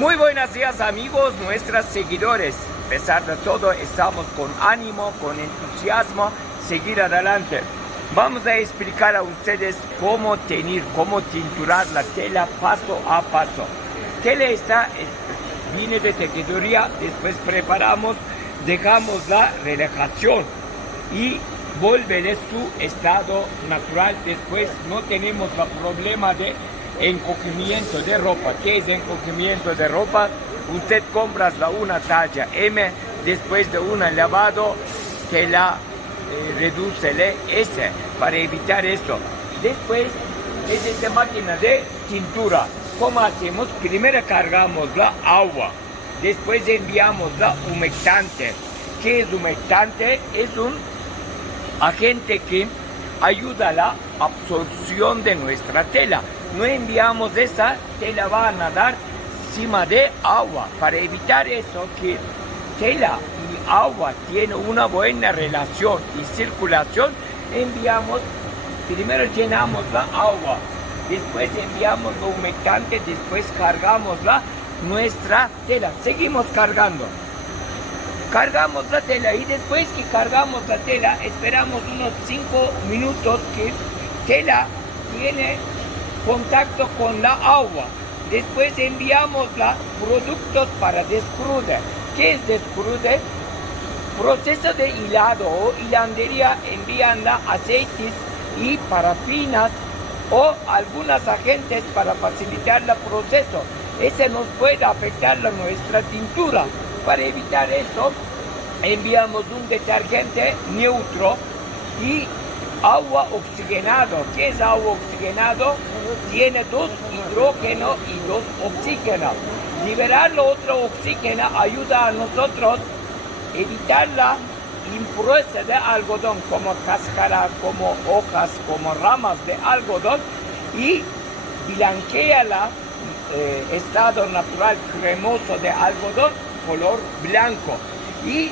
Muy buenos días amigos, nuestros seguidores. A pesar de todo, estamos con ánimo, con entusiasmo, seguir adelante. Vamos a explicar a ustedes cómo tinturar la tela paso a paso. Tela viene de tejeduría, después preparamos, dejamos la relajación y vuelve a su estado natural. Después no tenemos el problema de encogimiento de ropa. ¿Qué es encogimiento de ropa? Usted compra una talla M, después de un lavado se la reduce la S para evitar esto. Después es esta máquina de tintura. ¿Cómo hacemos? Primero cargamos la agua, después enviamos la humectante. ¿Qué es humectante? Es un agente que ayuda a la absorción de nuestra tela. No enviamos esa tela, va a nadar encima de agua. Para evitar eso, que tela y agua tienen una buena relación y circulación, primero llenamos la agua, después enviamos lo humectante, después cargamos nuestra tela. Seguimos cargando. Cargamos la tela y después que cargamos la tela, esperamos unos 5 minutos que tela tiene contacto con la agua. Después enviamos los productos para descrude. ¿Qué es descrude? Proceso de hilado o hilandería, envían aceites y parafinas o algunos agentes para facilitar el proceso. Ese nos puede afectar nuestra tintura. Para evitar esto, enviamos un detergente neutro y agua oxigenado. ¿Qué es agua oxigenado? Tiene 2 hidrógenos y 2 oxígenos. Liberar el otro oxígeno ayuda a nosotros a evitar la impureza de algodón, como cáscara, como hojas, como ramas de algodón, y blanquea el estado natural cremoso de algodón color blanco. Y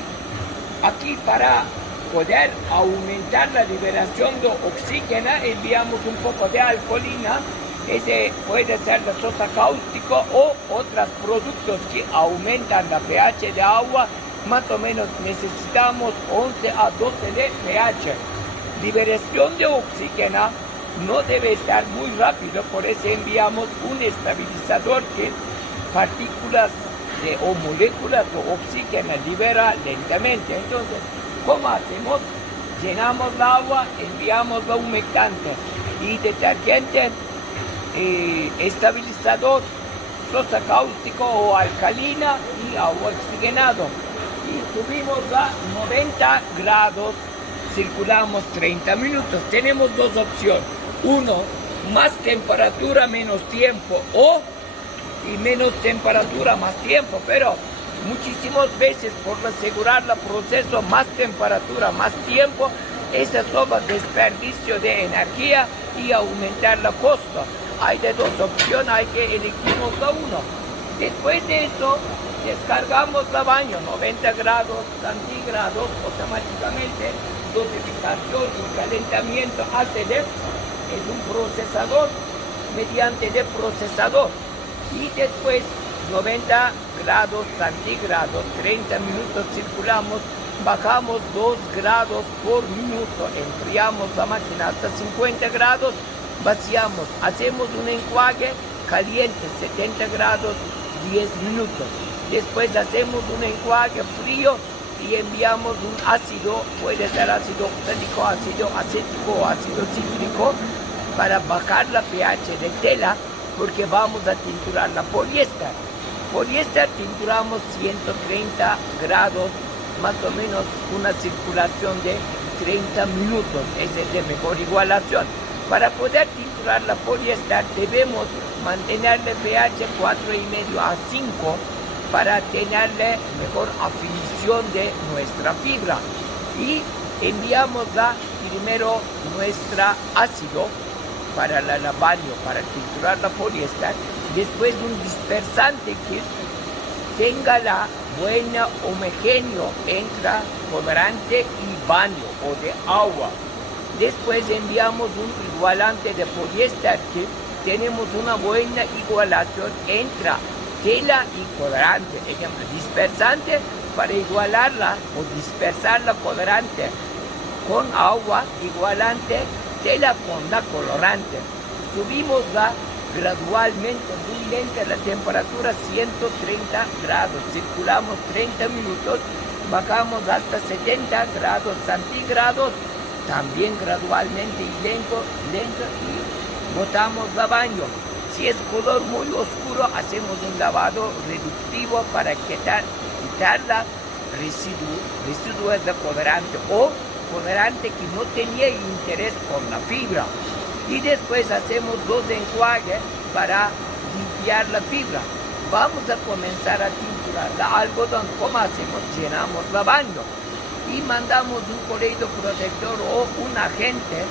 aquí, para poder aumentar la liberación de oxígeno, enviamos un poco de alcoholina. Ese puede ser la sosa cáustico o otros productos que aumentan la pH de agua. Más o menos necesitamos 11 a 12 de pH. Liberación de oxígeno no debe estar muy rápido, por eso enviamos un estabilizador que partículas o moléculas de oxígeno libera lentamente. Entonces, ¿cómo hacemos? Llenamos el agua, enviamos la humectante y detergente, estabilizador, sosa cáustico o alcalina y agua oxigenado. Y subimos a 90 grados, circulamos 30 minutos. Tenemos dos opciones. Uno, más temperatura, menos tiempo, y menos temperatura, más tiempo, pero muchísimas veces por asegurar el proceso, más temperatura, más tiempo, ese es desperdicio de energía y aumentar el costo. Hay de dos opciones, hay que elegir uno. Después de eso, descargamos el baño, 90 grados centígrados, automáticamente, dosificación y calentamiento ACD, es un procesador, mediante de procesador. Y después 90 grados centígrados, 30 minutos circulamos, bajamos 2 grados por minuto, enfriamos la máquina hasta 50 grados, vaciamos, hacemos un enjuague caliente, 70 grados, 10 minutos. Después hacemos un enjuague frío y enviamos un ácido, puede ser ácido oxálico, ácido acético o ácido cítrico, para bajar la pH de tela, porque vamos a tinturar la poliéster. Poliéster tinturamos 130 grados, más o menos una circulación de 30 minutos, es de mejor igualación. Para poder tinturar la poliéster debemos mantenerle pH 4,5 a 5 para tenerle mejor afinición de nuestra fibra. Y enviamos primero nuestra ácido para el baño, para tinturar la poliéster, después un dispersante que tenga la buena homogéneo entre colorante y baño o de agua. Después enviamos un igualante de poliéster que tenemos una buena igualación entre tela y colorante. Ejemplo, dispersante para igualarla o dispersar la colorante con agua, igualante tela con la colorante. Subimos gradualmente, muy lenta la temperatura, 130 grados. Circulamos 30 minutos, bajamos hasta 70 grados centígrados, también gradualmente y lento, y botamos la baño. Si es color muy oscuro, hacemos un lavado reductivo para quitar la residuos de colorante o colorante que no tenía interés con la fibra. Y después hacemos 2 enjuagues para limpiar la fibra. Vamos a comenzar a tinturar el algodón. ¿Cómo hacemos? Llenamos la baño y mandamos un correo protector o un agente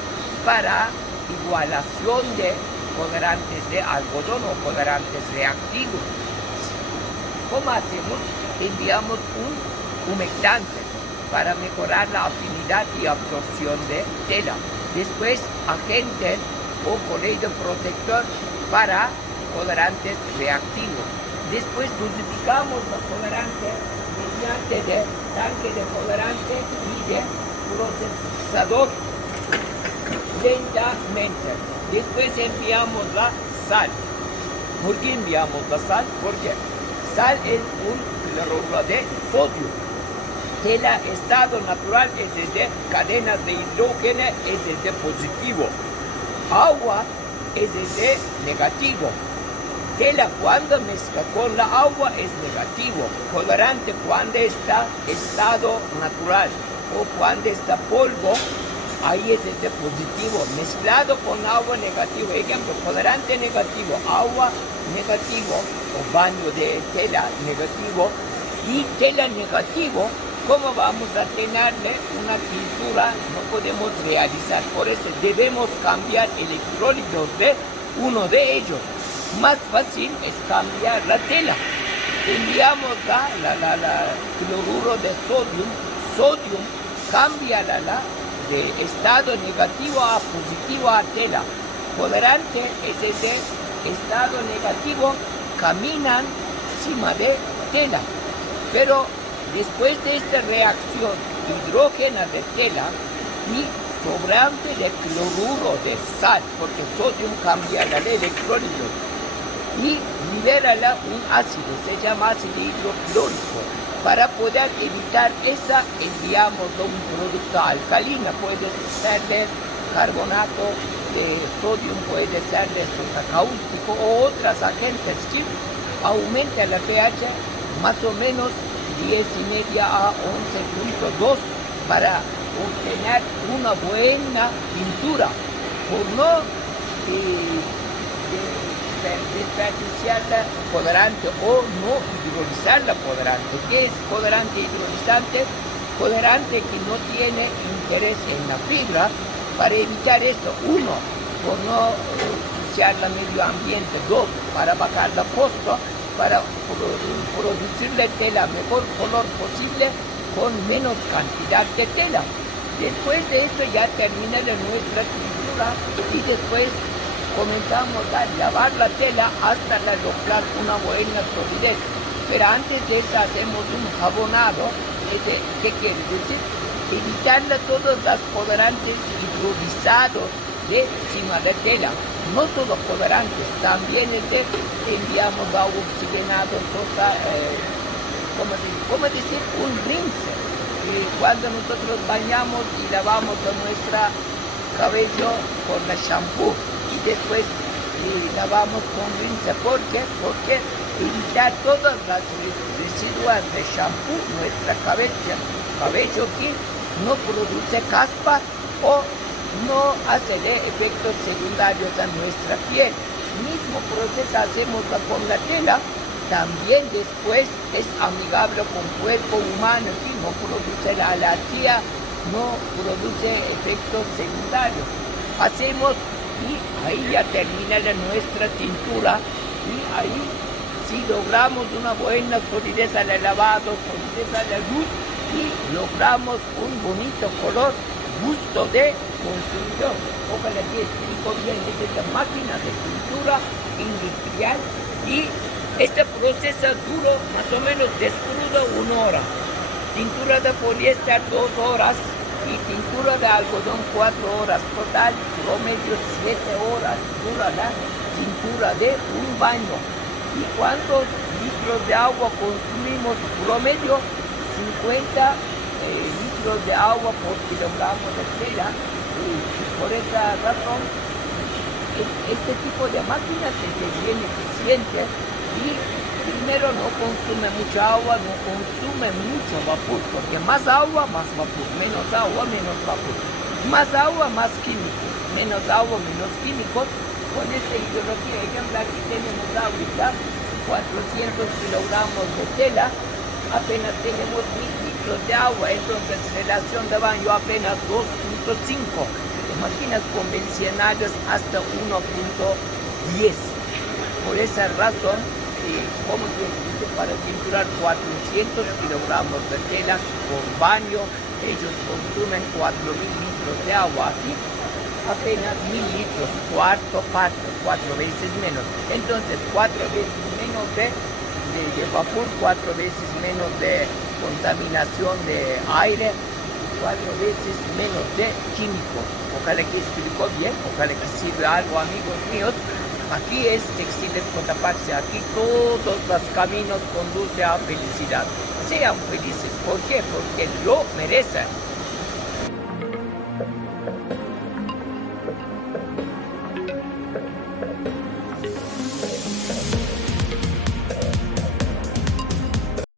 para igualación de colorantes de algodón o colorantes reactivos. ¿Cómo hacemos? Enviamos un humectante para mejorar la afinidad y absorción de tela. Después, agente o correo protector para colorantes reactivos. Después, dosificamos los colorantes mediante de tanque de colorante y de procesador lentamente. Después enviamos la sal. ¿Por qué enviamos la sal? Porque sal es un cloruro de sodio. Tela estado natural es desde cadenas de hidrógeno, es desde positivo. Agua es desde negativo. Tela cuando mezcla con la agua es negativo. Colorante cuando está estado natural o cuando está polvo, ahí es desde positivo. Mezclado con agua negativo. Ejemplo, colorante negativo, agua negativo o baño de tela negativo y tela negativo. ¿Cómo vamos a tenerle una tintura? No podemos realizar. Por eso debemos cambiar electrolitos de uno de ellos. Más fácil es cambiar la tela. Enviamos la cloruro de sodio. Sodio cambia de estado negativo a positivo a tela. Colorante es de estado negativo, caminan encima de tela. Pero después de esta reacción hidrógena de tela y sobrante de cloruro de sal, porque sodio cambia el electrolito y libera un ácido, se llama ácido hidroclórico. Para poder evitar esa, enviamos un producto alcalino, puede ser de carbonato de sodio, puede ser de sosa cáustico o otros agentes que aumenta la pH más o menos 10,5 a 11,2 para obtener una buena pintura, por no desperdiciar la colorante o no hidrolizar la colorante. ¿Qué es colorante hidrolizante? Colorante que no tiene interés en la fibra. Para evitar eso, 1, por no ensuciar el medio ambiente; 2, para bajar el costo, para producir la tela mejor color posible con menos cantidad de tela. Después de eso ya termina nuestra pintura y después comenzamos a lavar la tela hasta lograr una buena solidez. Pero antes de eso hacemos un jabonado. ¿Qué quiere decir? Evitar todos los colorantes hidrolizados de encima de tela. No solo colorantes, también enviamos agua oxigenada, sosa, ¿cómo decir? Un rinse. Y cuando nosotros bañamos y lavamos nuestro cabello con el shampoo y después lavamos con rinse. ¿Por qué? Porque evitar todas las residuos de shampoo, nuestra cabello que no produce caspa o no hace efectos secundarios a nuestra piel. Mismo proceso hacemos con la tela. También después es amigable con el cuerpo humano, que no produce la alergia, no produce efectos secundarios. Hacemos y ahí ya termina nuestra tintura y ahí si logramos una buena solidez al lavado, solidez a la luz y logramos un bonito color, gusto de consumidor. Ojalá que explico bien, esta es la máquina de pintura industrial y Este proceso duró más o menos descrudo 1 hora. Tintura de poliéster 2 horas y tintura de algodón 4 horas. Total, promedio 7 horas dura la tintura de un baño. ¿Y cuántos litros de agua consumimos? Promedio 50 litros de agua por kilogramo de tela. Y por esa razón, este tipo de máquinas es bien eficiente y primero no consume mucha agua, no consume mucho vapor, porque más agua, más vapor, menos agua, menos vapor, más agua, más químicos, menos agua, menos químicos. Con esta ideología ejemplar que tenemos ahorita, 400 kilogramos de tela, apenas tenemos 1000 litros de agua, entonces relación de baño apenas 2.5. Máquinas convencionales hasta 1.10. Por esa razón, como se dice, para tinturar 400 kilogramos de tela por baño, ellos consumen 4.000 litros de agua. Aquí apenas 1.000 litros, cuarto parte, 4 veces menos. Entonces, 4 veces menos de vapor, 4 veces menos de contaminación de aire, 4 veces menos de químicos. Ojalá que explicó bien, ojalá que sirve algo, amigos míos. Aquí es Textiles Cotopaxi, aquí todos los caminos conducen a felicidad. Sean felices, ¿por qué? Porque lo merecen.